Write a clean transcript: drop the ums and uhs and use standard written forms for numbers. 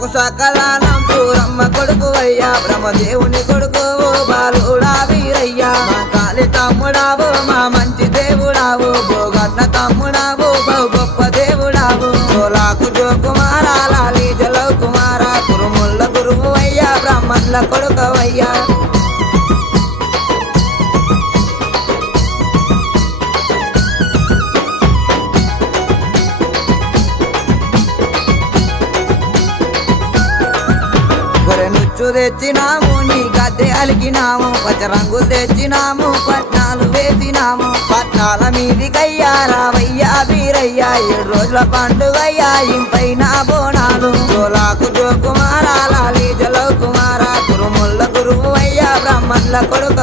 మాకు సకలానం సూరమ్మ కొడుకు అయ్యా బ్రహ్మదేవుని కొడుకు బాలుడా వీరయ్యా మా కాలి తమ్ముడావు మా మంచి దేవుడావు భోగన్న తమ్ముడావు బహు గొప్ప దేవుడావు సోలాకు జోకుమారా లాలి జలవు కుమార కురుముల్ల గురువు అయ్యా బ్రాహ్మణుల కొడుకవయ్యా నుచ్చు తెచ్చినాము నీ గద్దె అలికినాము పచ్చ రంగులు తెచ్చినాము పట్నాలు వేసినాము పట్నాల మీదికయ్యా రావయ్యా వీరయ్యా 7 రోజుల పండుగయ్యా ఇంపైన బోనాలు సోలాకు జోకుమారా లాలి జలవు కుమార కురుముల్ల గురువు అయ్యా బ్రాహ్మణుల కొడుకు